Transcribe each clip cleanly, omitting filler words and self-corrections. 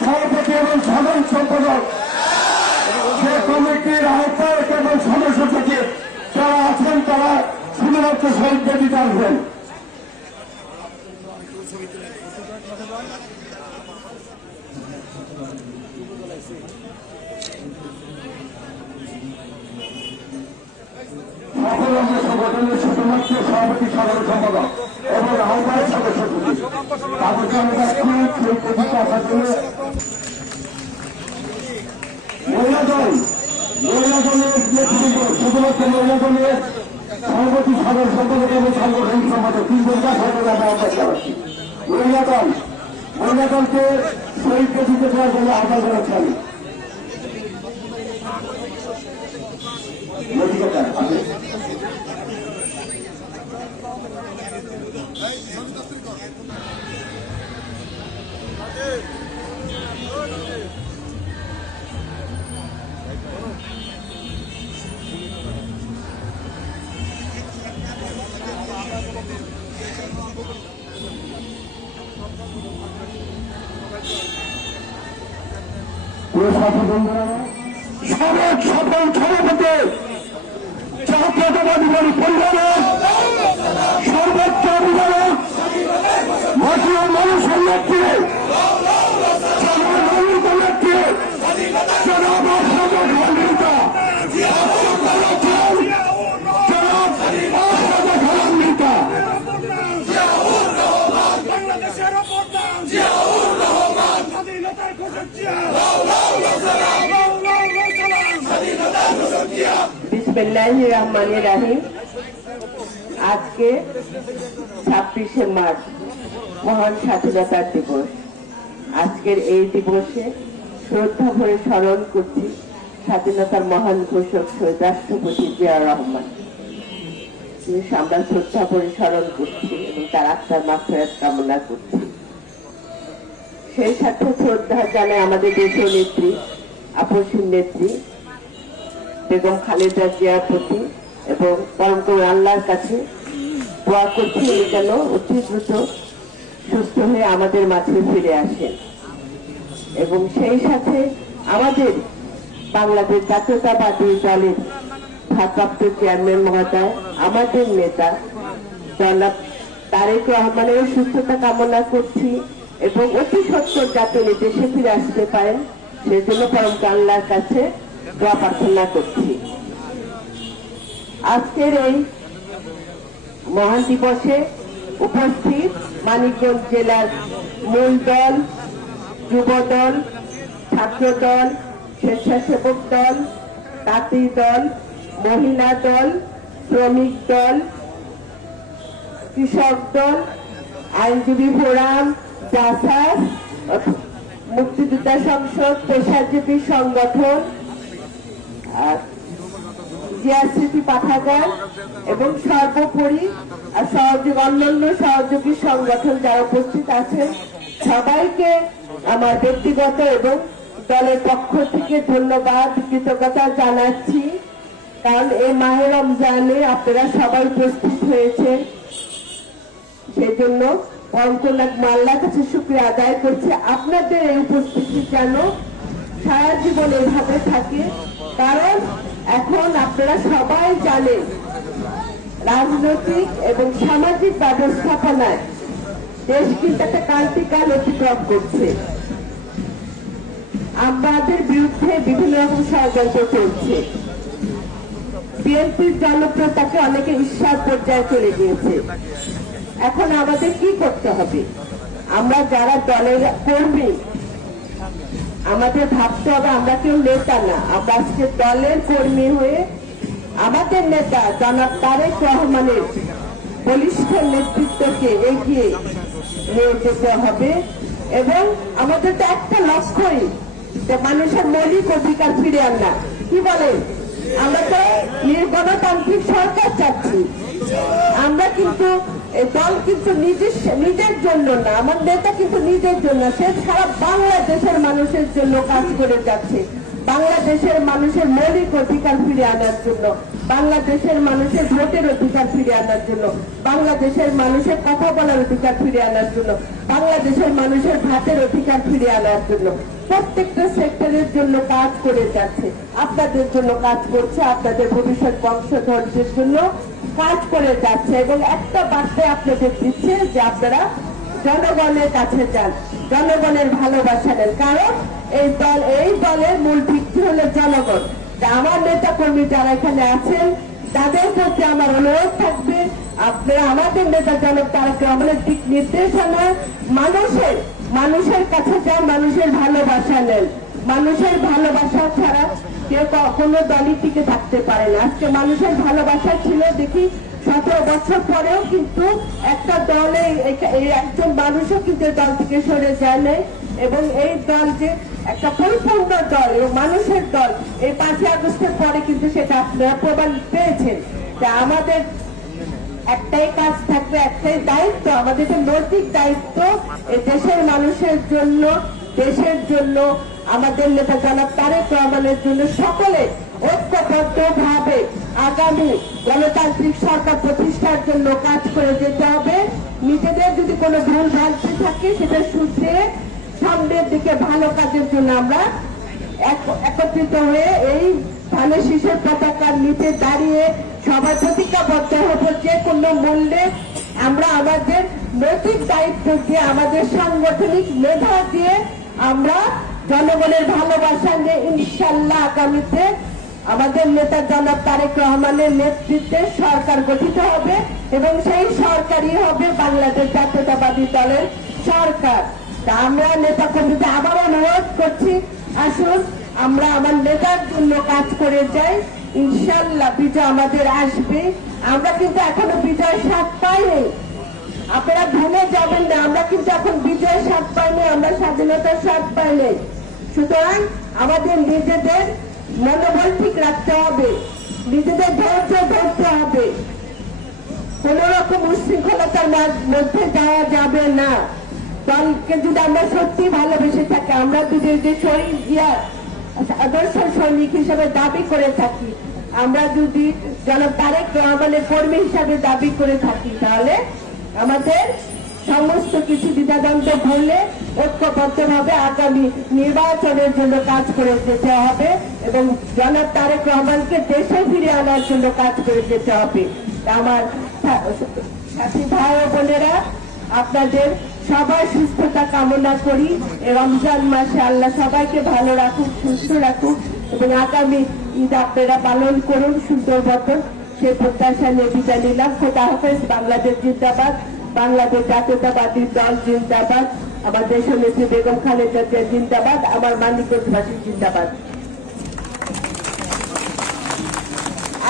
সভাপতি এবং সাধারণ সম্পাদক সে কমিটির আহ্বায়ক এবং সদস্য থেকে যারা আছেন তারা শুধুমাত্র শহীদ বেদিতে আসবেন। সকল অঙ্গ সংগঠনের শুধুমাত্র সভাপতি সাধারণ সম্পাদক এবং আহ্বায়ক সদস্য তাদেরকে আমরা সেই প্রতিটা আসার জন্য মহিলা দলের নেতৃত্ব শুধুমাত্র মহিলা দলের সভাপতি সাধারণ সম্পাদক এবং সাংগঠনিক সম্পাদক তিনজনকে সরকার আমরা আহ্বান জানাচ্ছি। মহিলা দলকে শহীদ প্রতিতে দেওয়ার জন্য আহ্বান জানাচ্ছি আমি। সাবেক সফল সভাপতি জাতীয়তাবাদী দল পরিবারের সর্বোচ্চ অভিভাবক ভারতীয় মানুষের নেত্রী বিসমিল্লাহির রহমানির রহিম। আজকে 26শে মার্চ মহান স্বাধীনতার দিবস। আজকের এই দিবসে শ্রদ্ধা ভরে স্মরণ করছি স্বাধীনতার মহান ঘোষক শহীদ রাষ্ট্রপতি জিয়াউর রহমান। আমরা শ্রদ্ধা ভরে স্মরণ করছি এবং তার আত্মার মাগফিরাত কামনা করছি। সেই সাথে শ্রদ্ধা জানায় আমাদের দেশীয় নেত্রী আপসীন নেত্রী বেগম খালেদা জিয়ার প্রতি এবং পরম করুণা আল্লাহর কাছে দোয়া করছি যেন অতি দ্রুত সুস্থ হয়ে আমাদের মাঝে ফিরে আসেন। এবং সেই সাথে আমাদের বাংলাদেশ জাতীয়তাবাদী দলের ভারপ্রাপ্ত চেয়ারম্যান মহোদয় আমাদের নেতা জনাব তারেক রহমানের সুস্থতা কামনা করছি এবং অতি সত্বর যাতে দেশে ফিরে আসতে পারেন সেজন্য পরম আল্লাহর কাছে দোয়া প্রার্থনা করছি। আজকের এই মহান দিবসে উপস্থিত মানিকগঞ্জ জেলার মূল দল, যুব দল, ছাত্র দল, স্বেচ্ছাসেবক দল, তাঁতি দল, মহিলা দল, শ্রমিক দল, কৃষক দল, আইনজীবী ফোরাম, জাসাস, মুক্তিযোদ্ধা সংসদ, পেশাজীবী সংগঠন, জিয়াস্মৃতি পাঠাগার এবং সর্বোপরি অন্যান্য সহযোগী সংগঠন যারা উপস্থিত আছেন সবাইকে আমার ব্যক্তিগত এবং দলের পক্ষ থেকে ধন্যবাদ কৃতজ্ঞতা জানাচ্ছি। কারণ এই মাহে রমজানে আপনারা সবাই উপস্থিত হয়েছেন, সেজন্য আল্লাহর কাছে শুকরিয়া আদায় করছি। আপনাদের এই উপস্থিতি যেন সারা জীবন এভাবে থাকে, কারণ এখন আপনারা সবাই জানেন রাজনৈতিক এবং সামাজিক ব্যবস্থাপনায় দেশ কিন্তু একটা ক্রান্তিকাল অতিক্রম করছে। আমাদের বিরুদ্ধে বিভিন্ন রকম ষড়যন্ত্র চলছে। বিএনপির জনপ্রিয়তাকে অনেকে ঈর্ষার পর্যায়ে চলে গিয়েছে। এখন আমাদের কি করতে হবে? আমরা যারা দলের কর্মী, আমাদের ভাবতে হবে আমরা কেউ নেতা না, আমরা আজকে দলের কর্মী হয়ে আমাদের নেতা জনাব তারেক রহমানের বলিষ্ঠ নেতৃত্বকে এগিয়ে নিয়ে যেতে হবে। এবং আমাদের তো একটা লক্ষ্যই যে মানুষের মৌলিক অধিকার ফিরে আনা। কি বলেন? আমরা তো নির্গণতান্ত্রিক সরকার চাচ্ছি। আমরা কিন্তু দল কিন্তু নিজের জন্য না, আমার নেতা কিন্তু নিজের জন্য, সে সারা বাংলাদেশের মানুষের জন্য কাজ করে যাচ্ছে। বাংলাদেশের মানুষের মৌলিক অধিকার ফিরে আনার জন্য, বাংলাদেশের মানুষের ভোটের অধিকার ফিরে আনার জন্য, বাংলাদেশের মানুষের কথা বলার অধিকার ফিরে আনার জন্য, বাংলাদেশের মানুষের ভাতের অধিকার ফিরে আনার জন্য প্রত্যেকটা সেক্টরের জন্য কাজ করে যাচ্ছে। আপনাদের জন্য কাজ করছে, আপনাদের ভবিষ্যৎ বংশধরদের জন্য কাজ করে যাচ্ছে। এবং একটা বার্তা আপনাদের দিচ্ছে যে আপনারা জনগণের কাছে যান, জনগণের ভালোবাসা নেন। কারণ এই দলের মূল ভিত্তি হলো জনগণ। আমার নেতা কর্মী যারা এখানে আছেন তাদের প্রতি আমার অনুরোধ থাকবে, আপনারা আমাদের নেতা জনক তারেক রহমানের দিক নির্দেশনা মানুষের কাছে যান, মানুষের ভালোবাসা নেন। মানুষের ভালোবাসা ছাড়া কেউ কোনো দলই টিকে থাকতে পারে না। আজকে মানুষের ভালোবাসা ছিল দেখি 17 বছর পরেও কিন্তু একটা দলে একজন মানুষও কিন্তু দল থেকে সরে যায় নাই। এবং এই দল যে একটা পরিপূর্ণ দল এবং মানুষের দল, এই 5ই আগস্টের পরে কিন্তু সেটা আপনারা প্রমাণ পেয়েছেন। আমাদের একটাই কাজ থাকবে, একটাই দায়িত্ব, আমাদের যে নৈতিক দায়িত্ব এই দেশের মানুষের জন্য, দেশের জন্য, আমাদের নেতা জনাব তারেক রহমানের জন্য সকলে ঐক্যবদ্ধ ভাবে আগামী গণতান্ত্রিক সরকার প্রতিষ্ঠার জন্য কাজ করে যেতে হবে। নিজেদের যদি কোনো ভুল ভ্রান্তি থাকে সেটা শুধরে সামনের দিকে ভালো কাজের জন্য আমরা একত্রিত হয়ে এই ধানের শীষের পতাকার নিচে দাঁড়িয়ে সবাই প্রতিজ্ঞাবদ্ধ হব যে কোনো মূল্যে আমরা আমাদের নৈতিক দায়িত্ব দিয়ে, আমাদের সাংগঠনিক মেধা দিয়ে আমরা জনগণের ভালোবাসা নিয়ে ইনশাল্লাহ আগামীতে আমাদের নেতা জনাব তারেক রহমানের নেতৃত্বে সরকার গঠিত হবে এবং সেই সরকারই হবে বাংলাদেশ জাতীয়তাবাদী দলের সরকার। তা আমরা নেতা কর্মীদের আবারও অনুরোধ করছি, আসুন আমরা আমার নেতার জন্য কাজ করে যাই। ইনশাল্লাহ বিজয় আমাদের আসবে। আমরা কিন্তু এখনো বিজয় স্বাদ পাইনি, আপনারা ভুলে যাবেন না। আমরা কিন্তু এখন বিজয় স্বাদ পাইনি, আমরা স্বাধীনতার স্বাদ পাইনি। সুতরাং আমাদের নিজেদের মনোবল ঠিক রাখতে হবে, নিজেদের ধৈর্য ধরতে হবে, কোন রকম উশৃঙ্খলতার মধ্যে যাওয়া যাবে না। দলকে যদি আমরা সত্যি ভালোবেসে থাকি, আমরা যদি যে শহীদ জিয়ার আদর্শ সৈনিক হিসেবে দাবি করে থাকি, আমরা যদি জনাব তারেক রহমানের কর্মী হিসাবে দাবি করে থাকি, তাহলে আমাদের সমস্ত কিছু দ্বিধাদ্বন্দ্ব ভুলে ঐক্যবদ্ধভাবে আগামী নির্বাচনের জন্য কাজ করে যেতে হবে এবং জনাব তারেক রহমানকে দেশে ফিরে আনার জন্য কাজ করে যেতে হবে। আমার সাথী ভাই ও বোনেরা, আপনাদের সবার সুস্থতা কামনা করি। রমজান মাসে আল্লাহ সবাইকে ভালো রাখুক, সুস্থ রাখুক এবং আগামী ঈদ আপনারা পালন করুন সুন্দর মতন। সে প্রত্যাশা নিয়ে বিদায় নিলাম। খোদা হাফেজ। বাংলাদেশ জিন্দাবাদ, বাংলাদেশ জাতীয়তাবাদী দল জিন্দাবাদ, আমার দেশনেত্রী বেগম খালেদা জিয়া জিন্দাবাদ, আমার মানিকগঞ্জবাসী জিন্দাবাদ।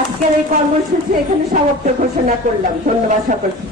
আজকের এই কর্মসূচি এখানে সমাপ্ত ঘোষণা করলাম। ধন্যবাদ সকলকে।